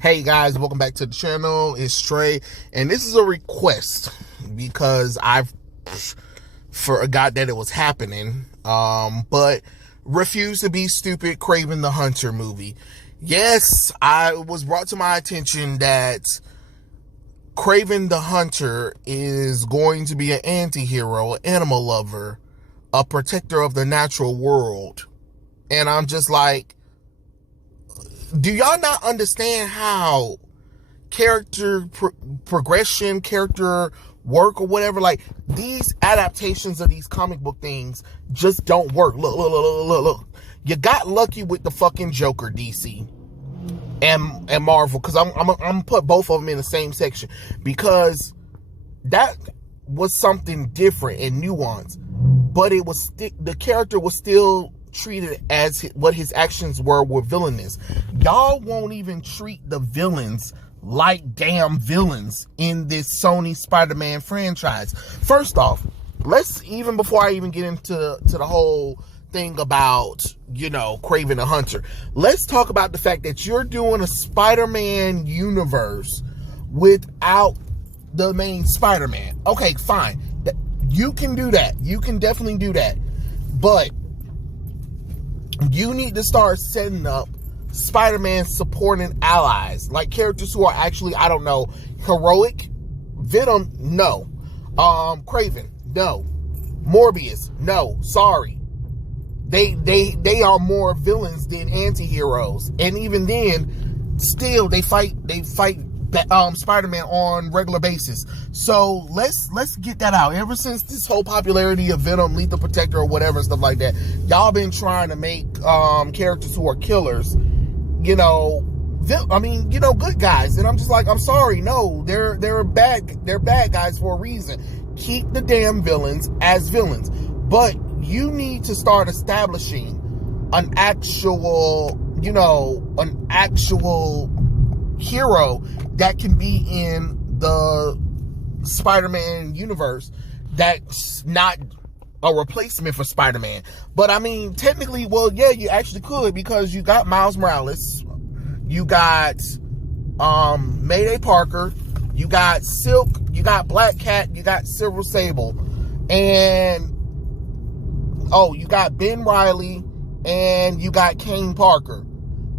Hey guys, welcome back to the channel. It's Trey, and this is a request because I've forgot that it was happening, but refused to be stupid. Kraven the Hunter movie. Yes, I was brought to my attention that Kraven the Hunter is going to be an anti-hero, an animal lover, a protector of the natural world, and I'm just like, do y'all not understand how character progression, character work or whatever, like these adaptations of these comic book things just don't work? Look. You got lucky with the fucking Joker, DC and Marvel, because I'm gonna put both of them in the same section, because that was something different and nuanced, but it was the character was still treated as what his actions were villainous. Y'all won't even treat the villains like damn villains in this Sony Spider-Man franchise. First off, before I even get into the whole thing about, Kraven the Hunter, let's talk about the fact that you're doing a Spider-Man universe without the main Spider-Man. Okay, fine. You can do that. You can definitely do that. But you need to start setting up Spider-Man supporting allies, like characters who are actually, I don't know, heroic. Venom, no. Kraven, no. Morbius, no. Sorry. They are more villains than anti-heroes. And even then, still they fight Spider-Man on regular basis. So let's get that out. Ever since this whole popularity of Venom, Lethal Protector, or whatever, stuff like that, y'all been trying to make characters who are killers, good guys. And I'm just like, I'm sorry, no, they're bad guys for a reason. Keep the damn villains as villains. But you need to start establishing an actual hero that can be in the Spider-Man universe that's not a replacement for Spider-Man. But I mean, technically, well, yeah, you actually could, because you got Miles Morales, you got Mayday Parker, you got Silk, you got Black Cat, you got Silver Sable, and you got Ben Reilly, and you got Kane Parker.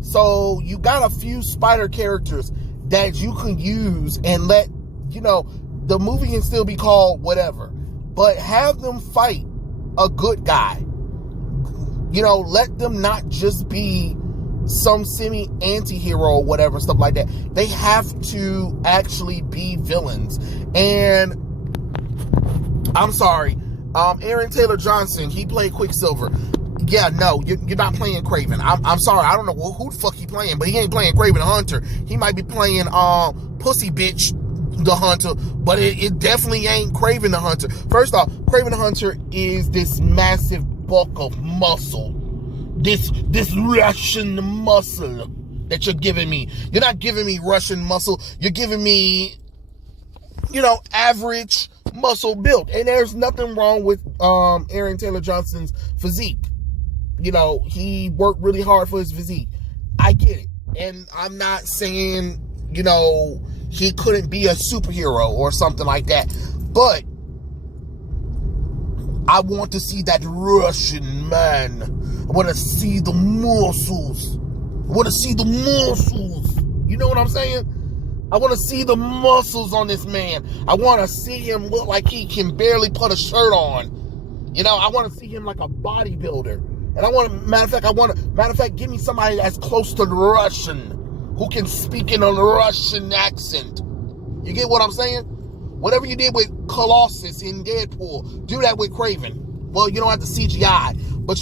So you got a few spider characters that you can use and let, the movie can still be called whatever, but have them fight a good guy. Let them not just be some semi-anti-hero or whatever, stuff like that. They have to actually be villains. And I'm sorry, Aaron Taylor Johnson, he played Quicksilver. Yeah, no, you're not playing Kraven. I'm sorry, I don't know who the fuck he playing, but he ain't playing Kraven the Hunter. He might be playing Pussy Bitch the Hunter, but it definitely ain't Kraven the Hunter. First off, Kraven the Hunter is this massive bulk of muscle. This Russian muscle that you're giving me. You're not giving me Russian muscle. You're giving me, average muscle build. And there's nothing wrong with Aaron Taylor Johnson's physique. He worked really hard for his physique. I get it. And I'm not saying, he couldn't be a superhero or something like that. But I want to see that Russian man. I want to see the muscles. I want to see the muscles. You know what I'm saying? I want to see the muscles on this man. I want to see him look like he can barely put a shirt on. I want to see him like a bodybuilder. And matter of fact, give me somebody that's close to the Russian, who can speak in a Russian accent. You get what I'm saying? Whatever you did with Colossus in Deadpool, do that with Kraven. Well, you don't have to CGI, but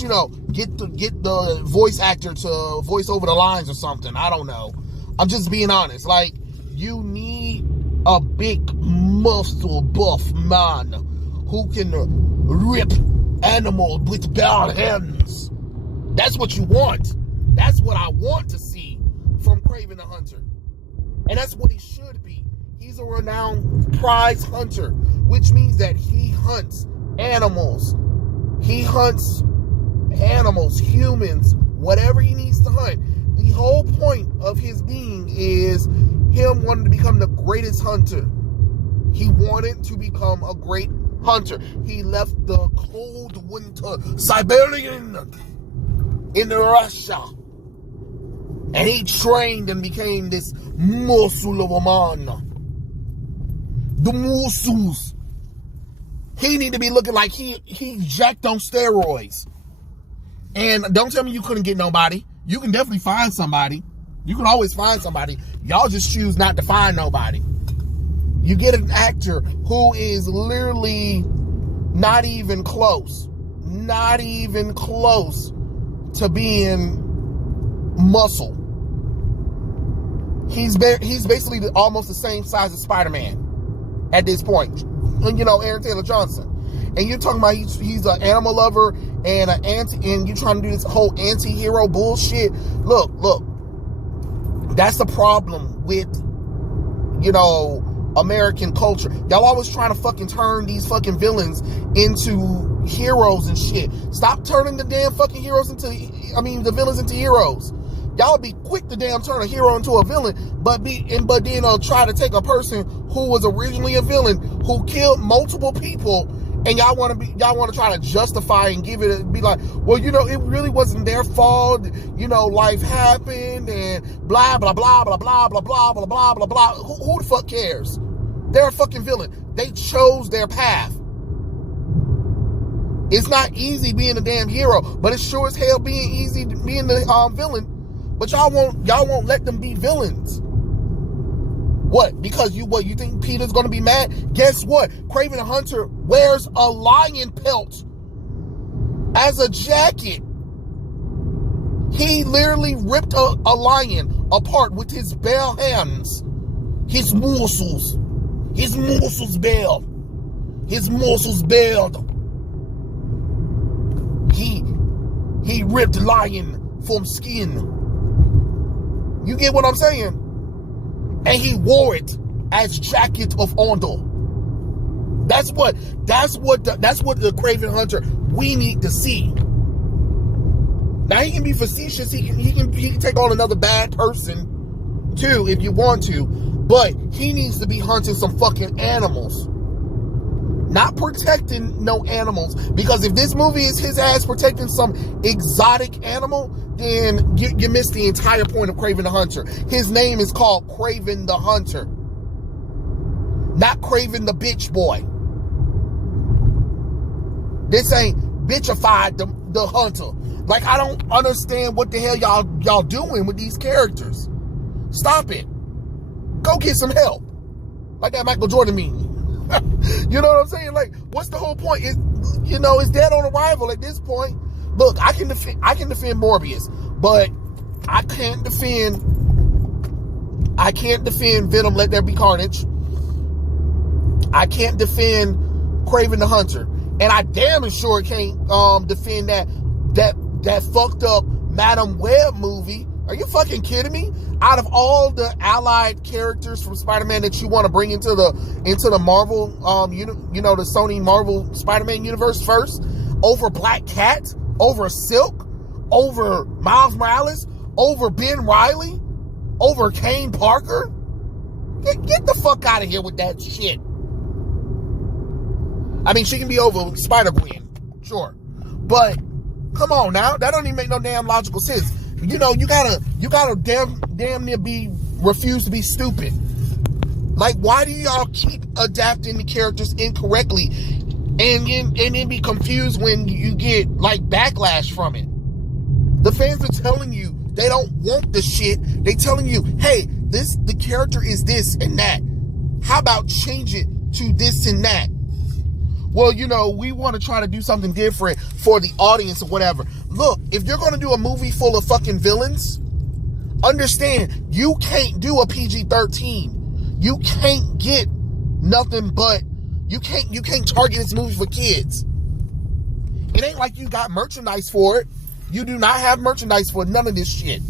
get the voice actor to voice over the lines or something. I don't know. I'm just being honest. Like, you need a big muscle buff man who can rip animals with bare hands. That's what you want. That's what I want to see from Kraven the Hunter. And that's what he should be. He's a renowned prize hunter, which means that he hunts animals. He hunts humans, whatever he needs to hunt. The whole point of his being is wanted to become the greatest hunter. He wanted to become a great hunter. He left the cold winter Siberian in Russia. And he trained and became this muscle of a man. The muscles. He need to be looking like he jacked on steroids. And don't tell me you couldn't get nobody. You can definitely find somebody. You can always find somebody. Y'all just choose not to find nobody. You get an actor who is literally not even close to being muscle. He's basically almost the same size as Spider-Man at this point. And Aaron Taylor Johnson. And you're talking about he's an animal lover and and you're trying to do this whole anti-hero bullshit. Look. That's the problem with, American culture. Y'all always trying to fucking turn these fucking villains into heroes and shit. Stop turning the damn fucking the villains into heroes. Y'all be quick to damn turn a hero into a villain, but then try to take a person who was originally a villain, who killed multiple people, and y'all want to try to justify and be like, well, it really wasn't their fault. Life happened and blah blah blah blah blah blah blah blah blah blah blah. Who the fuck cares? They're a fucking villain. They chose their path. It's not easy being a damn hero, but it's sure as hell being easy being the villain. But y'all won't let them be villains. What? Because you think Peter's gonna be mad? Guess what? Kraven the Hunter wears a lion pelt as a jacket. He literally ripped a lion apart with his bare hands. His muscles bared. He ripped lion from skin. You get what I'm saying? And he wore it as jacket of honor. That's what the Kraven Hunter we need to see. Now he can be facetious. He can take on another bad person too if you want to, but he needs to be hunting some fucking animals, not protecting no animals. Because if this movie is his ass protecting some exotic animal, then you miss the entire point of Kraven the Hunter. His name is called Kraven the Hunter, not Kraven the bitch boy. This ain't bitchified the hunter. Like, I don't understand what the hell y'all doing with these characters. Stop it. Go get some help. Like that Michael Jordan meme. You know what I'm saying? Like, what's the whole point? It's dead on arrival at this point. Look, I can defend Morbius, but I can't defend Venom, Let There Be Carnage. I can't defend Kraven the Hunter. And I damn sure can't defend that fucked up Madam Web movie. Are you fucking kidding me? Out of all the allied characters from Spider-Man that you want to bring into the Marvel, the Sony Marvel Spider-Man universe first, over Black Cat, over Silk, over Miles Morales, over Ben Reilly, over Kane Parker, get the fuck out of here with that shit. I mean, she can be over Spider-Gwen, sure, but come on now, that don't even make no damn logical sense. You gotta damn near refuse to be stupid. Like, why do y'all keep adapting the characters incorrectly and then be confused when you get like backlash from it? The fans are telling you they don't want the shit. They telling you, hey, the character is this and that. How about change it to this and that? Well, we want to try to do something different for the audience or whatever. Look, if you're going to do a movie full of fucking villains, understand, you can't do a PG-13. You can't get nothing but, you can't target this movie for kids. It ain't like you got merchandise for it. You do not have merchandise for none of this shit.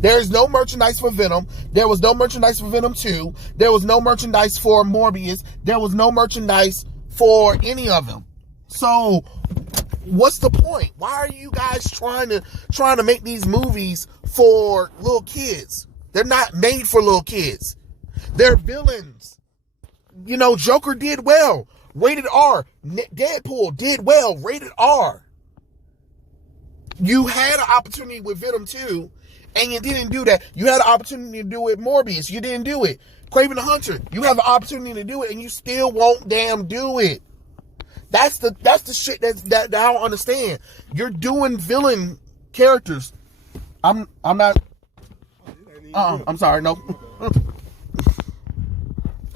There is no merchandise for Venom. There was no merchandise for Venom 2. There was no merchandise for Morbius. There was no merchandise for any of them. So, what's the point? Why are you guys trying to make these movies for little kids? They're not made for little kids. They're villains. You know, Joker did well. Rated R. Deadpool did well. Rated R. You had an opportunity with Venom 2, and you didn't do that. You had an opportunity to do it with Morbius. You didn't do it. Kraven the Hunter. You have an opportunity to do it, and you still won't damn do it. That's the shit that I don't understand. You're doing villain characters. I'm not. I'm sorry. No.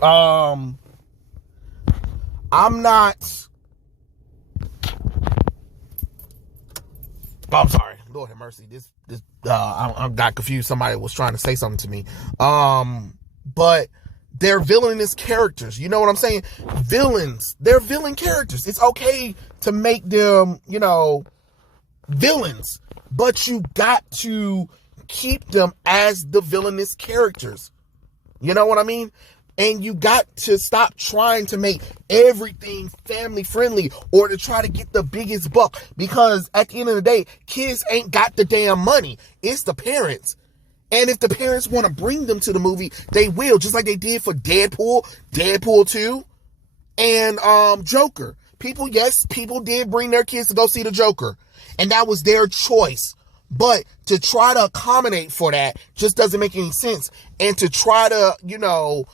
I'm not. Oh, I'm sorry. Lord have mercy. I got confused. Somebody was trying to say something to me. But they're villainous characters. You know what I'm saying? Villains. They're villain characters. It's okay to make them, you know, villains, but you got to keep them as the villainous characters. You know what I mean? And you got to stop trying to make everything family friendly or to try to get the biggest buck, because at the end of the day, kids ain't got the damn money. It's the parents. And if the parents want to bring them to the movie, they will, just like they did for Deadpool 2, and Joker. People did bring their kids to go see the Joker, and that was their choice. But to try to accommodate for that just doesn't make any sense. And to try to, you know,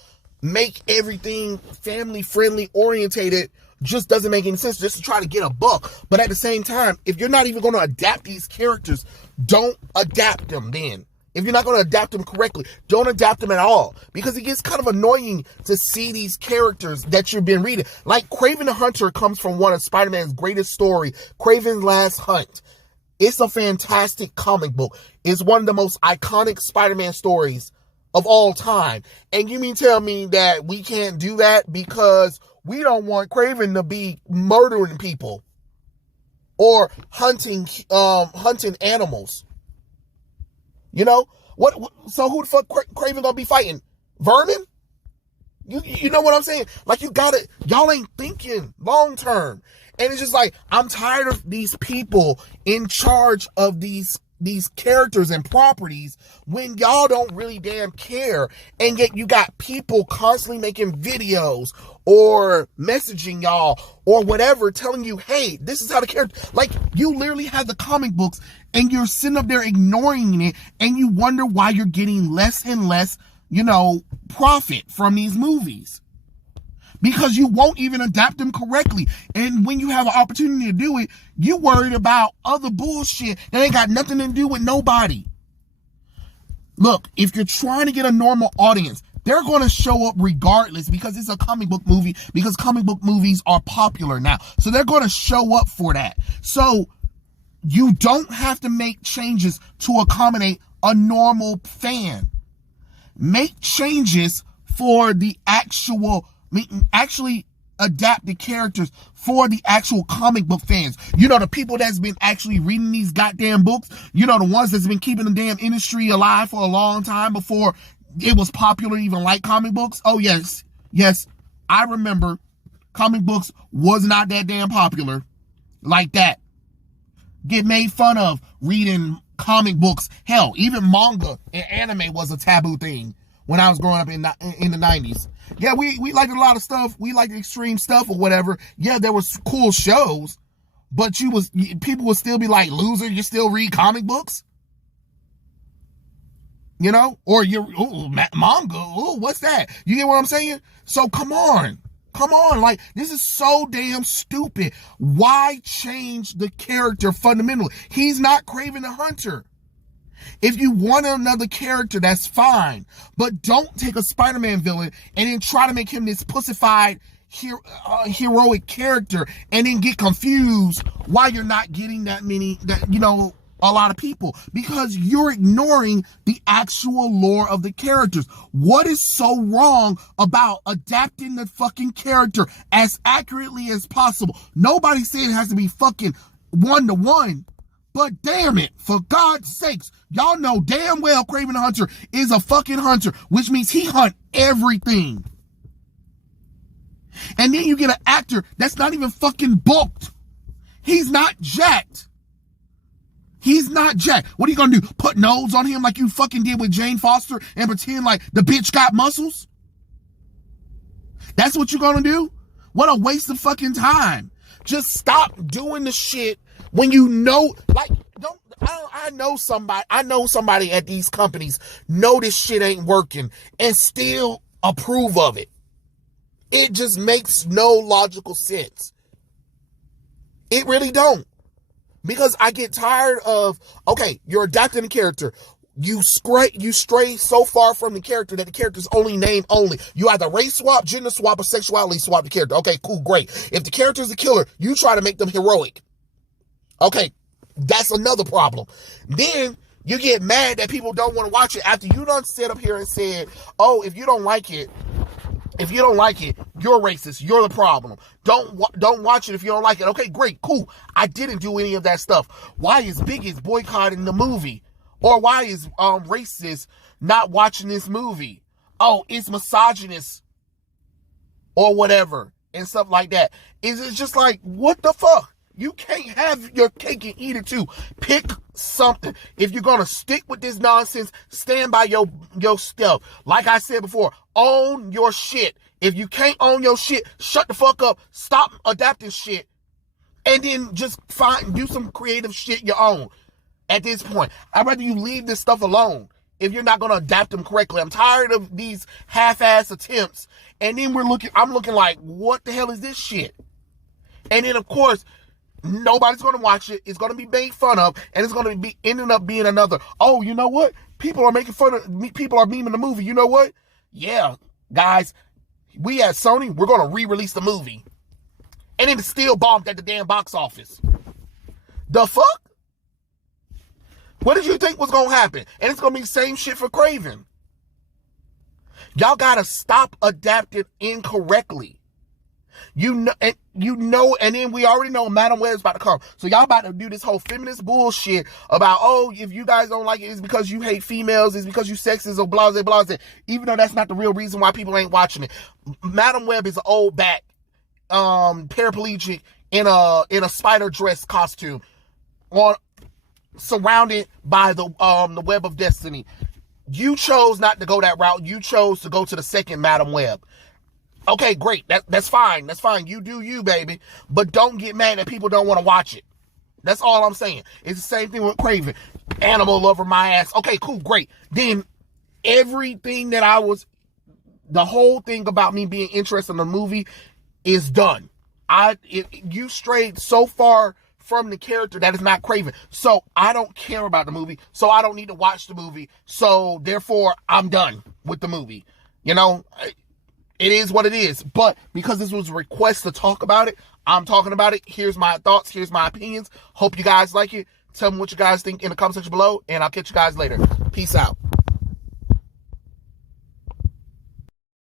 make everything family friendly orientated just doesn't make any sense, just to try to get a buck. But at the same time, if you're not even going to adapt these characters, don't adapt them then. If you're not going to adapt them correctly, don't adapt them at all. Because it gets kind of annoying to see these characters that you've been reading. Like Kraven the Hunter comes from one of Spider-Man's greatest story, Kraven's Last Hunt. It's a fantastic comic book. It's one of the most iconic Spider-Man stories of all time. And you mean tell me that we can't do that because we don't want Kraven to be murdering people or hunting animals? You know what? So who the fuck Kraven gonna be fighting? Vermin? You know what I'm saying? Like, y'all ain't thinking long term. And it's just like, I'm tired of these people in charge of these characters and properties when y'all don't really damn care. And yet you got people constantly making videos or messaging y'all or whatever, telling you, hey, this is how the character, like, you literally have the comic books and you're sitting up there ignoring it, and you wonder why you're getting less and less, you know, profit from these movies. Because you won't even adapt them correctly. And when you have an opportunity to do it, you worried about other bullshit that ain't got nothing to do with nobody. Look, if you're trying to get a normal audience, they're going to show up regardless, because it's a comic book movie, because comic book movies are popular now. So they're going to show up for that. So you don't have to make changes to accommodate a normal fan. Make changes for the actually adapt the characters for the actual comic book fans. You know, the people that's been actually reading these goddamn books. You know, the ones that's been keeping the damn industry alive for a long time before it was popular even like comic books. Oh, yes. Yes, I remember comic books was not that damn popular like that. Get made fun of reading comic books. Hell, even manga and anime was a taboo thing when I was growing up in the 90s. Yeah, we liked a lot of stuff. We liked extreme stuff or whatever. Yeah, there was cool shows, but people would still be like, loser, you still read comic books? You know? Or manga, what's that? You get what I'm saying? So come on. Like, this is so damn stupid. Why change the character fundamentally? He's not Kraven the Hunter. If you want another character, that's fine. But don't take a Spider-Man villain and then try to make him this pussified heroic character and then get confused why you're not getting a lot of people, because you're ignoring the actual lore of the characters. What is so wrong about adapting the fucking character as accurately as possible? Nobody said it has to be fucking 1-to-1. But damn it, for God's sakes, y'all know damn well Kraven the Hunter is a fucking hunter, which means he hunt everything. And then you get an actor that's not even fucking bulked. He's not jacked. He's not Jack. What are you gonna do? Put nose on him like you fucking did with Jane Foster and pretend like the bitch got muscles? That's what you're gonna do? What a waste of fucking time. Just stop doing the shit when you know, like, I know somebody at these companies know this shit ain't working and still approve of it. It just makes no logical sense. It really don't. Because I get tired of, okay, you're adapting a character. You stray so far from the character that the character's only name only. You either race swap, gender swap, or sexuality swap the character. Okay, cool, great. If the character's a killer, you try to make them heroic. Okay, that's another problem. Then you get mad that people don't want to watch it after you done sit up here and said, oh, if you don't like it, you're racist. You're the problem. Don't watch it if you don't like it. Okay, great, cool. I didn't do any of that stuff. Why is Biggest boycotting the movie? Or why is racist not watching this movie? Oh, it's misogynist or whatever and stuff like that. It's just like, what the fuck? You can't have your cake and eat it too. Pick something. If you're gonna stick with this nonsense, stand by your stuff. Like I said before, own your shit. If you can't own your shit, shut the fuck up. Stop adapting shit. And then just do some creative shit your own. At this point, I'd rather you leave this stuff alone if you're not going to adapt them correctly. I'm tired of these half-ass attempts. And then I'm looking like, what the hell is this shit? And then, of course, nobody's going to watch it. It's going to be made fun of. And it's going to be ending up being another, oh, you know what? People are making fun of me. People are memeing the movie. You know what? Yeah, guys, we at Sony, we're going to re-release the movie. And it still bombed at the damn box office. The fuck? What did you think was going to happen? And it's going to be the same shit for Kraven. Y'all got to stop adapting incorrectly. And then we already know Madam Web's about to come. So y'all about to do this whole feminist bullshit about, oh, if you guys don't like it, it's because you hate females, it's because you sexist or blah, blah, blah. Even though that's not the real reason why people ain't watching it. Madam Web is an old bat, paraplegic in a spider dress costume surrounded by the web of destiny. You chose not to go that route. You chose to go to the second Madam Web. Okay, great. That's fine. That's fine. You do you, baby. But don't get mad that people don't want to watch it. That's all I'm saying. It's the same thing with Kraven. Animal lover, my ass. Okay, cool, great. Then everything the whole thing about me being interested in the movie is done. You strayed so far from the character that is not Kraven. So I don't care about the movie. So I don't need to watch the movie. So therefore, I'm done with the movie. You know, it is what it is. But because this was a request to talk about it, I'm talking about it. Here's my thoughts. Here's my opinions. Hope you guys like it. Tell me what you guys think in the comment section below. And I'll catch you guys later. Peace out.